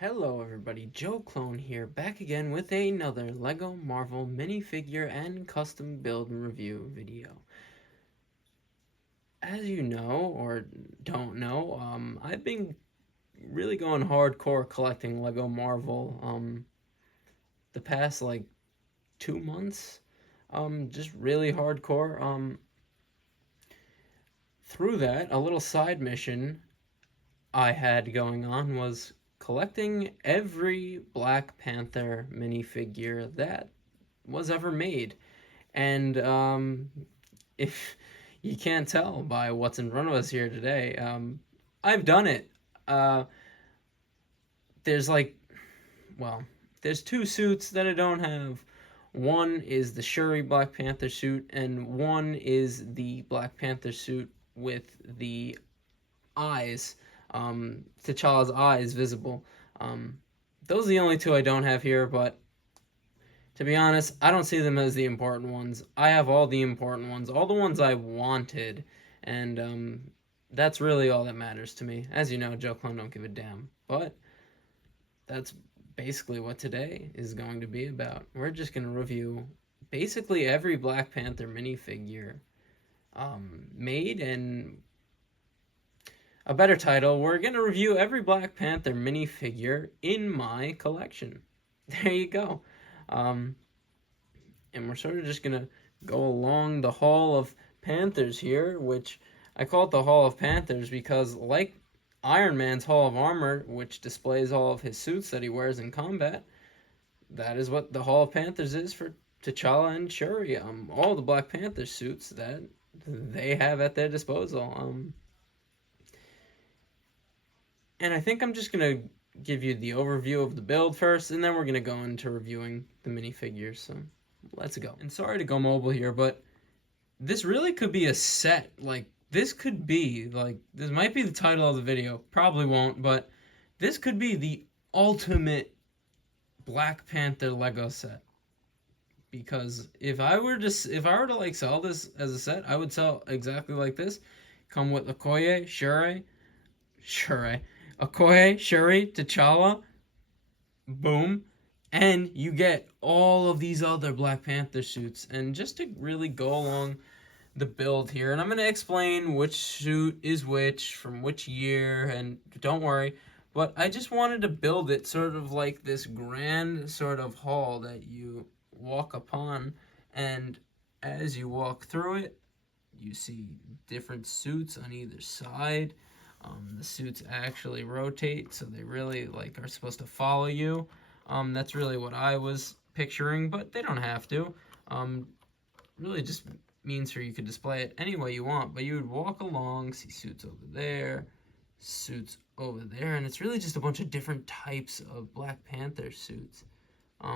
Hello everybody, Joe Clone here, back again with another LEGO Marvel minifigure and custom build review video. As you know, or don't know, I've been really going hardcore collecting LEGO Marvel, the past, 2 months. Just really hardcore. Through that, a little side mission I had going on was collecting every Black Panther minifigure that was ever made. And if you can't tell by what's in front of us here today, I've done it. Uh, there's like, well, there's two suits that I don't have. One is the Shuri Black Panther suit, and one is the Black Panther suit with the eyes, T'Challa's eyes visible. Um, those are the only two I don't have here, but to be honest, I don't see them as the important ones. I have all the important ones, all the ones I wanted, and that's really all that matters to me. As you know, Joe Clone don't give a damn. But that's basically what today is going to be about. We're just going to review basically every Black Panther minifigure made, and a better title, we're going to review every Black Panther minifigure in my collection. There you go. Um, and we're sort of just going to go along the Hall of Panthers here, which I call it the Hall of Panthers because, like Iron Man's Hall of Armor, which displays all of his suits that he wears in combat, that is what the Hall of Panthers is for T'Challa and Shuri. All the Black Panther suits that they have at their disposal. And I think I'm just going to give you the overview of the build first, and then we're going to go into reviewing the minifigures. So let's go. And sorry to go mobile here, but this really could be a set. Like, this could be, this might be the title of the video. Probably won't, but this could be the ultimate Black Panther Lego set. Because if I were to sell this as a set, I would sell exactly like this. Come with Okoye, Shuri, Okoye, Shuri, T'Challa, boom, and you get all of these other Black Panther suits. And just to really go along the build here, and I'm going to explain which suit is which, from which year, and don't worry, but I just wanted to build it sort of like this grand sort of hall that you walk upon, and as you walk through it, you see different suits on either side. The suits actually rotate, so they really are supposed to follow you. That's really what I was picturing, but they don't have to. Really just means for you could display it any way you want, but you would walk along, see suits over there, suits over there, and it's really just a bunch of different types of Black Panther suits,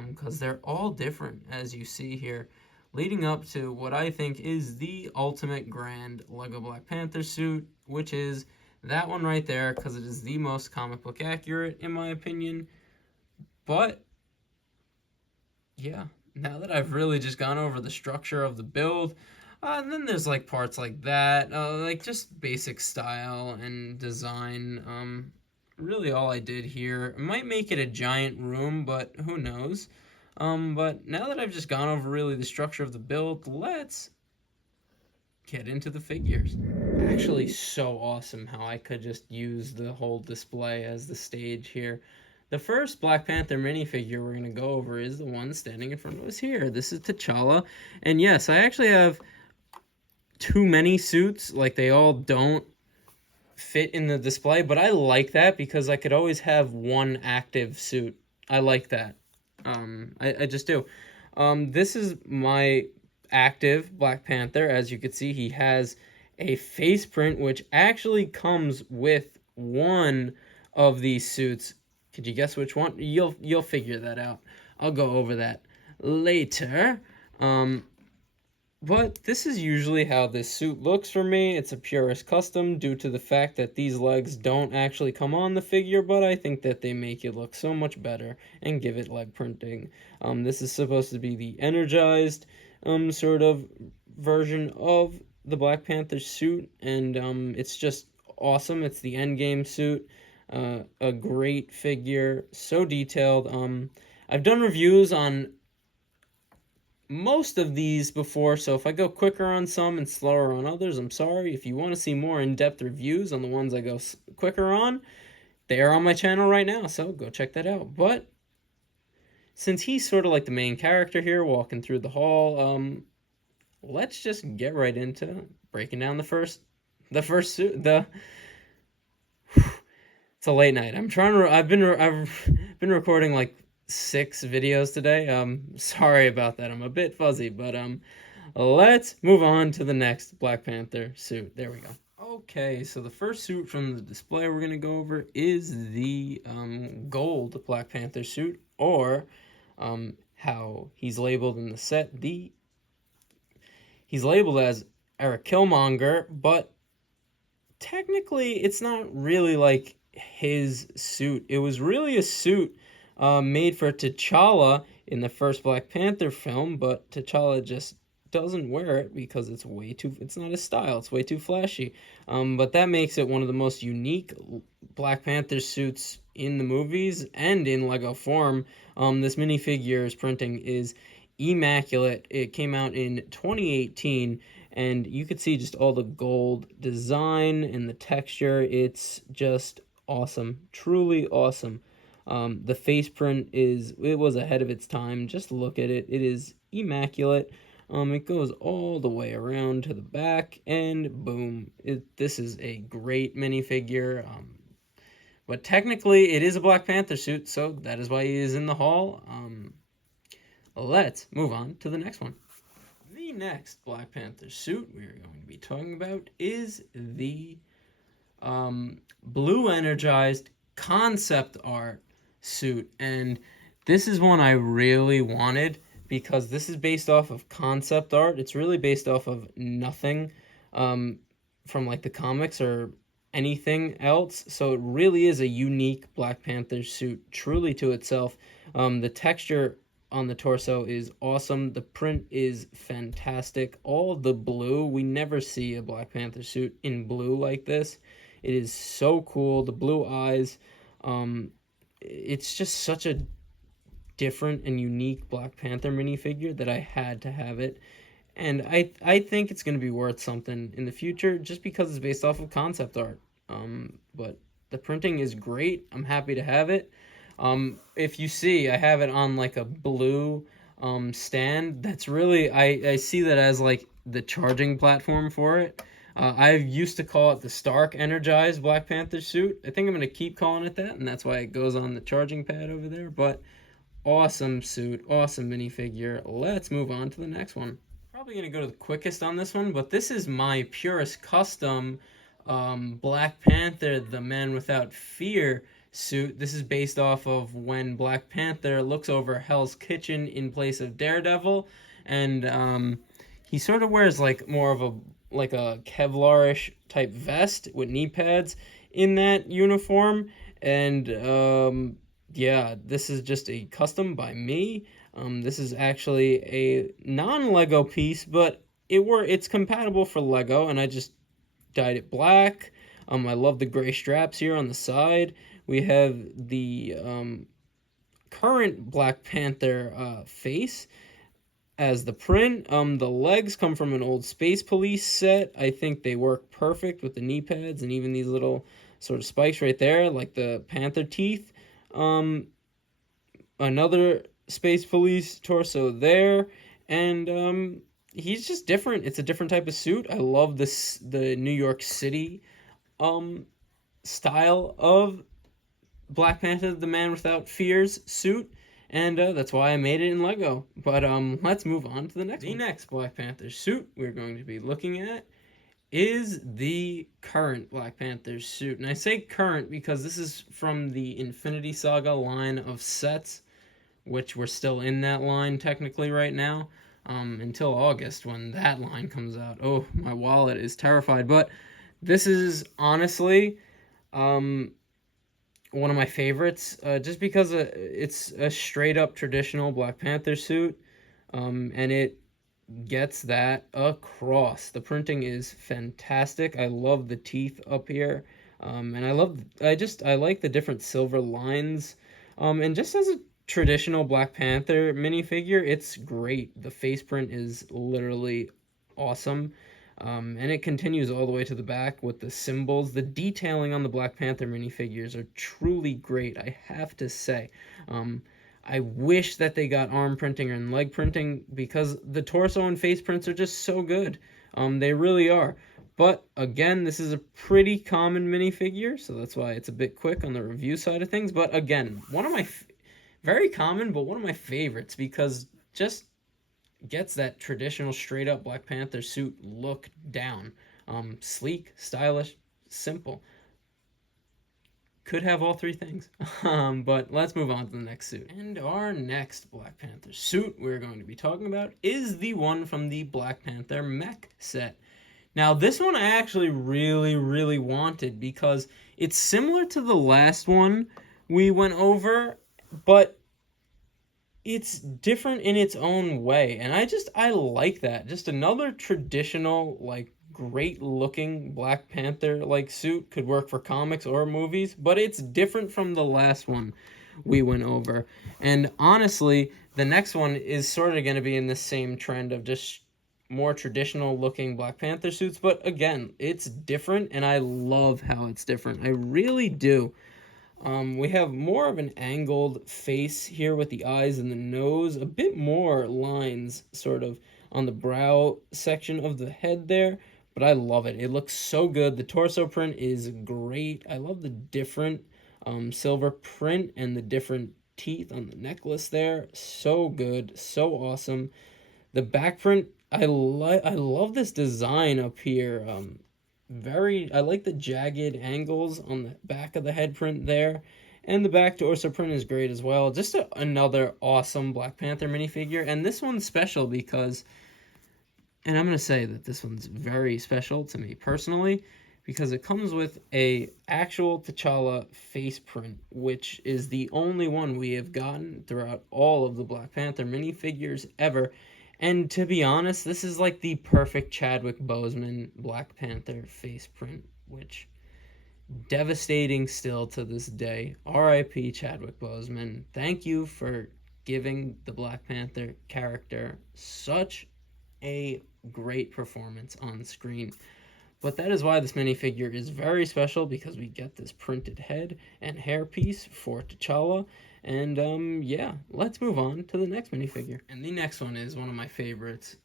because they're all different, as you see here, leading up to what I think is the ultimate grand Lego Black Panther suit, which is that one right there, because it is the most comic book accurate, in my opinion. But, yeah, now that I've really just gone over the structure of the build, and then there's, parts like that, just basic style and design. Really all I did here. I might make it a giant room, but who knows. But now that I've just gone over really the structure of the build, let's get into the figures. Actually, so awesome how I could just use the whole display as the stage here. The first Black Panther minifigure we're going to go over is the one standing in front of us here. This is T'Challa. And yes, I actually have too many suits. They all don't fit in the display. But I like that because I could always have one active suit. I like that. I just do. This is my active Black Panther. As you can see, he has a face print which actually comes with one of these suits. Could you guess which one? You'll figure that out. I'll go over that later. But this is usually how this suit looks for me. It's a purist custom due to the fact that these legs don't actually come on the figure, but I think that they make it look so much better and give it leg printing. This is supposed to be the Energized sort of version of the Black Panther suit, and it's just awesome. It's the endgame suit. A great figure, so detailed. I've done reviews on most of these before, so if I go quicker on some and slower on others, I'm sorry. If you want to see more in-depth reviews on the ones I go quicker on, they are on my channel right now, so go check that out. But since he's sort of like the main character here, walking through the hall, let's just get right into breaking down the first suit. It's a late night. I've been recording like 6 videos today. Sorry about that. I'm a bit fuzzy, but let's move on to the next Black Panther suit. There we go. Okay, so the first suit from the display we're gonna go over is the gold Black Panther suit, or how he's labeled in the set. He's labeled as Eric Kilmonger, but technically it's not really like his suit. It was really a suit made for T'Challa in the first Black Panther film, but T'Challa just doesn't wear it because it's not his style. It's way too flashy. But that makes it one of the most unique Black Panther suits in the movies and in Lego form. This minifigure's printing is immaculate. It came out in 2018, and you could see just all the gold design and the texture. It's just awesome, truly awesome. The face print it was ahead of its time. Just look at it. It is immaculate. It goes all the way around to the back, and boom. This is a great minifigure. But technically, it is a Black Panther suit, so that is why he is in the hall. Let's move on to the next one. The next Black Panther suit we are going to be talking about is the blue Energized concept art suit, and this is one I really wanted because this is based off of concept art. It's really based off of nothing from like the comics or anything else, so it really is a unique Black Panther suit, truly to itself. The texture on the torso is awesome. The print is fantastic. All the blue, we never see a Black Panther suit in blue like this. It is so cool. The blue eyes, it's just such a different and unique Black Panther minifigure that I had to have it. And I think it's going to be worth something in the future just because it's based off of concept art. But the printing is great. I'm happy to have it. If you see, I have it on like a blue stand. That's really, I see that as like the charging platform for it. I used to call it the Stark Energized Black Panther suit. I think I'm going to keep calling it that, and that's why it goes on the charging pad over there. But awesome suit, awesome minifigure. Let's move on to the next one. Probably going to go to the quickest on this one, but this is my purest custom Black Panther, the Man Without Fear suit. This is based off of when Black Panther looks over Hell's Kitchen in place of Daredevil, and he sort of wears like more of a Kevlar-ish type vest with knee pads in that uniform, and yeah, this is just a custom by me. This is actually a non-Lego piece, but it's compatible for Lego, and I just dyed it black. I love the gray straps here on the side. We have the current Black Panther face as the print. The legs come from an old Space Police set. I think they work perfect with the knee pads and even these little sort of spikes right there, like the Panther teeth. Another Space Police torso there, and he's just different. It's a different type of suit. I love the New York City style of Black Panther, the Man Without Fears suit, and that's why I made it in Lego. But let's move on to the next one. The next Black Panther suit we're going to be looking at is the current Black Panther suit. And I say current because this is from the Infinity Saga line of sets, which we're still in that line technically right now, until August when that line comes out. Oh, my wallet is terrified. But this is honestly one of my favorites, just because it's a straight up traditional Black Panther suit, and it gets that across. The printing is fantastic. I love the teeth up here. And I like the different silver lines. And just as a traditional Black Panther minifigure, it's great. The face print is literally awesome. And it continues all the way to the back with the symbols. The detailing on the Black Panther minifigures are truly great, I have to say. I wish that they got arm printing and leg printing because the torso and face prints are just so good. They really are. But again, this is a pretty common minifigure, so that's why it's a bit quick on the review side of things. But again, one of my very common, but one of my favorites because just gets that traditional straight up Black Panther suit look down. Sleek, stylish, simple. Could have all three things. But let's move on to the next suit. And our next Black Panther suit we're going to be talking about is the one from the Black Panther Mech set. Now, this one I actually really, really wanted because it's similar to the last one we went over, but it's different in its own way. And I like that. Just another traditional, like, great looking Black Panther like suit could work for comics or movies, but it's different from the last one we went over. And honestly, the next one is sort of going to be in the same trend of just more traditional looking Black Panther suits, but again, it's different and I love how it's different. I really do. We have more of an angled face here with the eyes and the nose, a bit more lines sort of on the brow section of the head there, but I love it. It looks so good. The torso print is great. I love the different silver print and the different teeth on the necklace there. So good, so awesome. The back print, I love this design up here. I like the jagged angles on the back of the head print there. And the back torso print is great as well. Just another awesome Black Panther minifigure. And this one's special because, and I'm going to say that this one's very special to me personally, because it comes with a actual T'Challa face print, which is the only one we have gotten throughout all of the Black Panther minifigures ever. And to be honest, this is like the perfect Chadwick Boseman Black Panther face print, which devastating still to this day. R.I.P. Chadwick Boseman. Thank you for giving the Black Panther character such a great performance on screen. But that is why this minifigure is very special, because we get this printed head and hairpiece for T'Challa. And yeah, let's move on to the next minifigure. And the next one is one of my favorites.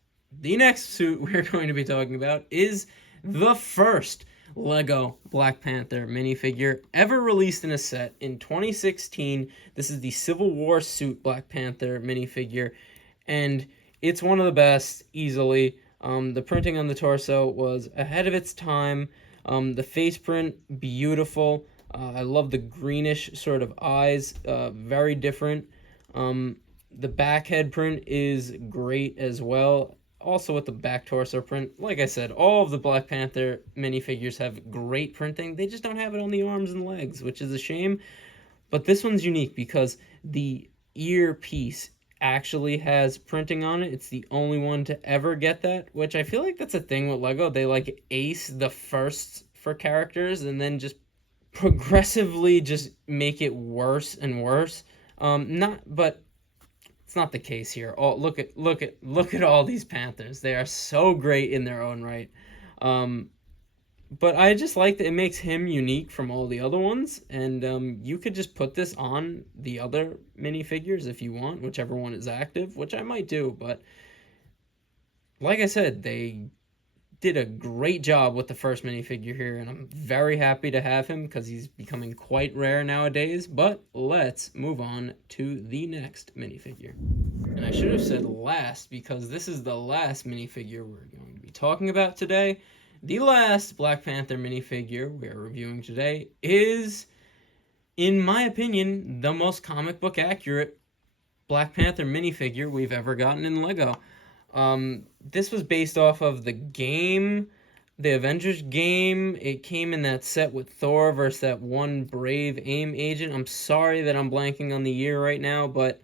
The next suit we're going to be talking about is the first Lego Black Panther minifigure ever released in a set in 2016. This is the Civil War suit Black Panther minifigure, and it's one of the best, easily. The printing on the torso was ahead of its time. The face print, beautiful. I love the greenish sort of eyes, very different. The back head print is great as well. Also with the back torso print, like I said, all of the Black Panther minifigures have great printing. They just don't have it on the arms and legs, which is a shame. But this one's unique because the earpiece actually has printing on it. It's the only one to ever get that, which I feel like that's a thing with Lego. They like ace the firsts for characters and then just progressively just make it worse and worse. But it's not the case here. Oh, look at all these Panthers. They are so great in their own right. But I just like that it makes him unique from all the other ones, and you could just put this on the other minifigures if you want, whichever one is active, which I might do, but like I said, they did a great job with the first minifigure here, and I'm very happy to have him because he's becoming quite rare nowadays. But let's move on to the next minifigure. And I should have said last, because this is the last minifigure we're going to be talking about today. The last Black Panther minifigure we are reviewing today is, in my opinion, the most comic book accurate Black Panther minifigure we've ever gotten in Lego. This was based off of the game, the Avengers game. It came in that set with Thor versus that one brave AIM agent. I'm sorry that I'm blanking on the year right now, but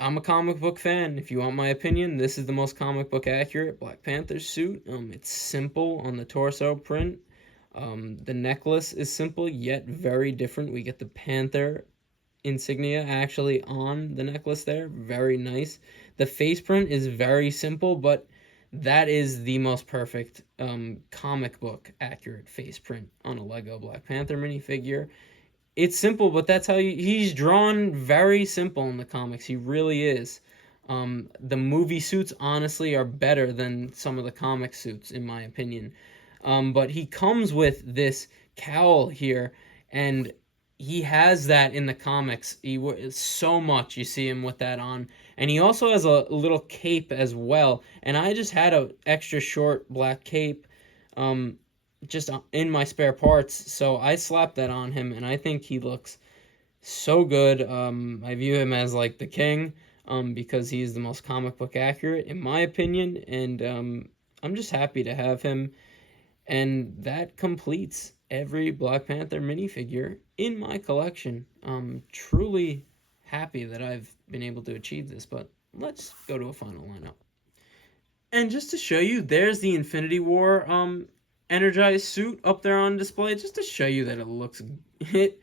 I'm a comic book fan. If you want my opinion, this is the most comic book accurate Black Panther suit. It's simple on the torso print. The necklace is simple yet very different. We get the Panther insignia actually on the necklace there. Very nice. The face print is very simple, but that is the most perfect comic book accurate face print on a Lego Black Panther minifigure. It's simple, but that's how he's drawn very simple in the comics. He really is. The movie suits honestly are better than some of the comic suits in my opinion. But he comes with this cowl here, and he has that in the comics. So much you see him with that on, and he also has a little cape as well. And I just had a extra short black cape, just in my spare parts, so I slapped that on him, and I think he looks so good. I view him as like the king, because he's the most comic book accurate in my opinion, and I'm just happy to have him. And that completes every Black Panther minifigure in my collection. I'm truly happy that I've been able to achieve this, but let's go to a final lineup. And just to show you, there's the Infinity War Energized suit up there on display, just to show you that it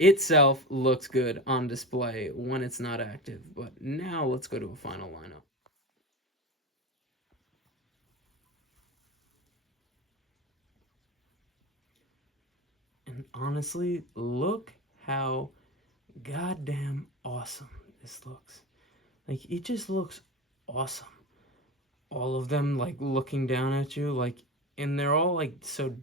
itself looks good on display when it's not active. But now let's go to a final lineup. And honestly, look how goddamn awesome this looks. Like, it just looks awesome. All of them, like, looking down at you, like, and they're all, like, so,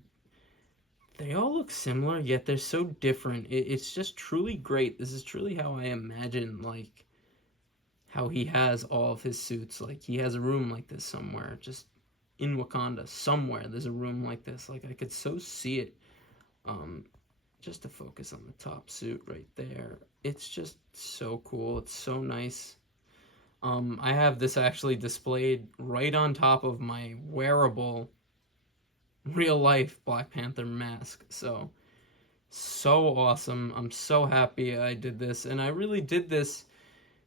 they all look similar, yet they're so different. It's just truly great. This is truly how I imagine, like, how he has all of his suits. Like, he has a room like this somewhere, just in Wakanda, somewhere there's a room like this. Like, I could so see it. Just to focus on the top suit right there. It's just so cool. It's so nice. I have this actually displayed right on top of my wearable real life Black Panther mask. So awesome. I'm so happy I did this. And I really did this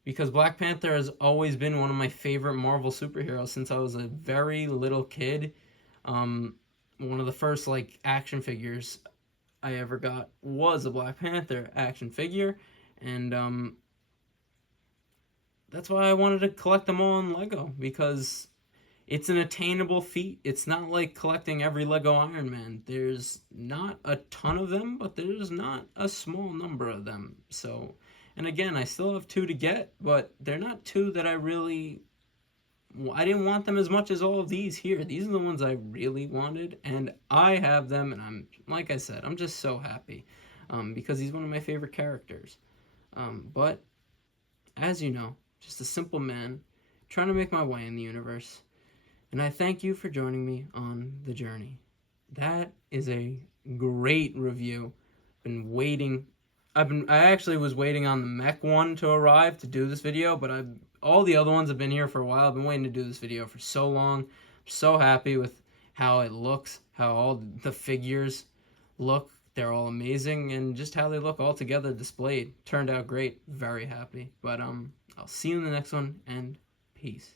because Black Panther has always been one of my favorite Marvel superheroes since I was a very little kid. One of the first like action figures I ever got was a Black Panther action figure, and that's why I wanted to collect them all in Lego, because it's an attainable feat. It's not like collecting every Lego Iron Man. There's not a ton of them, but there's not a small number of them. So, and again, I still have two to get, but they're not two that I didn't want them as much as all of these here. These are the ones I really wanted, and I have them, and I'm, like I said, I'm just so happy, because he's one of my favorite characters. But, as you know, just a simple man trying to make my way in the universe, and I thank you for joining me on the journey. That is a great review. Been waiting. I actually was waiting on the Mech one to arrive to do this video, but all the other ones have been here for a while. I've been waiting to do this video for so long. I'm so happy with how it looks, how all the figures look. They're all amazing, and just how they look all together displayed. Turned out great. Very happy. But I'll see you in the next one, and peace.